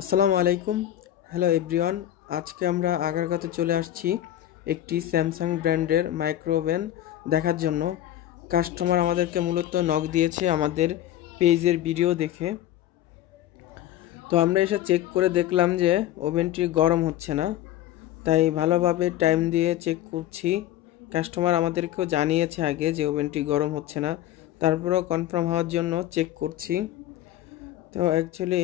আসসালামু আলাইকুম। Hello everyone. আজকে আমরা আগারগাঁওতে চলে আসছি একটি স্যামসাং ব্র্যান্ডের মাইক্রো ওভেন দেখার জন্য। কাস্টমার আমাদেরকে মূলত নক দিয়েছে আমাদের পেজের ভিডিও দেখে। তো আমরা এসে চেক করে দেখলাম যে ওভেনটি গরম হচ্ছে না, তাই ভালোভাবে টাইম দিয়ে চেক করছি। কাস্টমার আমাদেরকেও জানিয়েছে আগে যে ওভেনটি গরম হচ্ছে না, তারপরেও কনফার্ম হওয়ার জন্য চেক করছি। তো অ্যাকচুয়ালি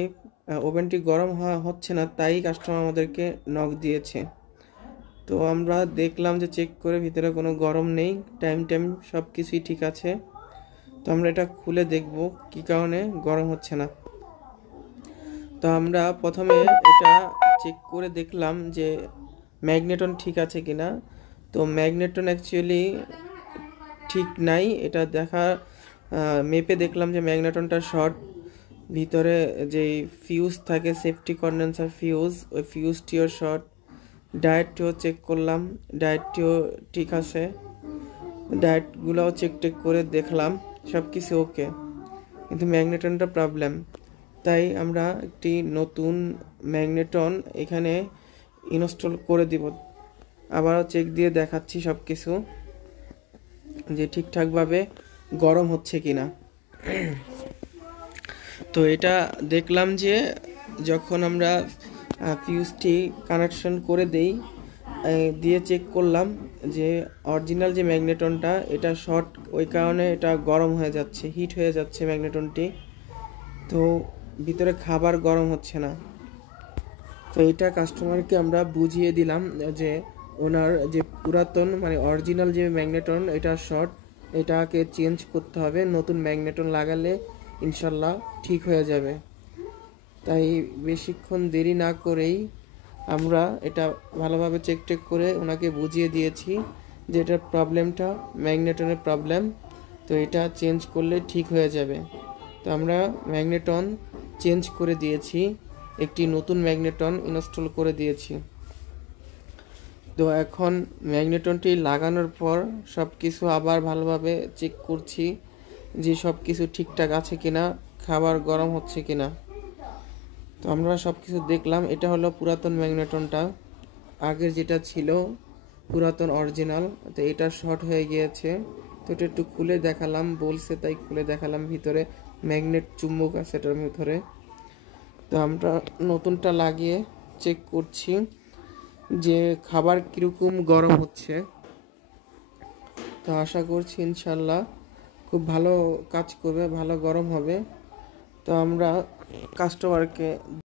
ওভেনটি গরম হচ্ছে না, তাই কাস্টমার আমাদেরকে নক দিয়েছে। তো আমরা দেখলাম যে চেক করে ভিতরে কোনো গরম নেই, টাইম সব কিছুই ঠিক আছে। তো আমরা এটা খুলে দেখব কী কারণে গরম হচ্ছে না। তো আমরা প্রথমে এটা চেক করে দেখলাম যে ম্যাগনেটন ঠিক আছে কিনা। তো ম্যাগনেটন অ্যাকচুয়ালি ঠিক নাই, এটা মেপে দেখলাম যে ম্যাগনেটনটা শর্ট। ভিতরে যেই ফিউজ থাকে, সেফটি কন্ডেন্সার ফিউজ, ওই ফিউজটিও শর্ট। ডায়েটটিও চেক করলাম, ডায়েটটিও ঠিক আছে। ডায়েটগুলোও চেক করে দেখলাম, সব কিছু ওকে, কিন্তু ম্যাগনেটনটা প্রবলেম। তাই আমরা একটি নতুন ম্যাগনেটন এখানে ইনস্টল করে দিব। আবারও চেক দিয়ে দেখাচ্ছি সব কিছু যে ঠিকঠাকভাবে গরম হচ্ছে কিনা। তো এটা দেখলাম যে যখন আমরা ফিউজটি কানেকশন করে দেই, দিয়ে চেক করলাম যে অরিজিনাল যে ম্যাগনেটনটা এটা শর্ট, ওই কারণে এটা গরম হয়ে যাচ্ছে, হিট হয়ে যাচ্ছে ম্যাগনেটনটি। তো ভিতরে খাবার গরম হচ্ছে না। তো এটা কাস্টমারকে আমরা বুঝিয়ে দিলাম যে ওনার যে পুরাতন মানে অরিজিনাল যে ম্যাগনেটন এটা শর্ট, এটাকে চেঞ্জ করতে হবে, নতুন ম্যাগনেটন লাগালে ইনশাল্লাহ ঠিক হয়ে যাবে। তাই বেশিক্ষণ দেরি না করেই আমরা এটা ভালোভাবে চেক করে ওনাকে বুঝিয়ে দিয়েছি যে এটার প্রবলেমটা ম্যাগনেটনের প্রবলেম। তো এটা চেঞ্জ করলে ঠিক হয়ে যাবে। তো আমরা ম্যাগনেটন চেঞ্জ করে দিয়েছি, একটি নতুন ম্যাগনেটন ইনস্টল করে দিয়েছি। তো এখন ম্যাগনেটনটি লাগানোর পর সব কিছু আবার ভালোভাবে চেক করছি যে সব কিছু ঠিকঠাক আছে কিনা, খাবার গরম হচ্ছে কিনা। তো আমরা সব কিছু দেখলাম। এটা হলো পুরাতন ম্যাগনেটনটা, আগের যেটা ছিল পুরাতন অরিজিনাল। তো এটা শর্ট হয়ে গিয়েছে। তো এটা একটু খুলে দেখালাম, বলছে তাই খুলে দেখালাম। ভিতরে ম্যাগনেট চুম্বক আছে এটার ভিতরে। তো আমরা নতুনটা লাগিয়ে চেক করছি যে খাবার কীরকম গরম হচ্ছে। তো আশা করছি ইনশাল্লাহ খুব ভালো কাজ করবে, ভালো গরম হবে। তো আমরা কাস্টমারকে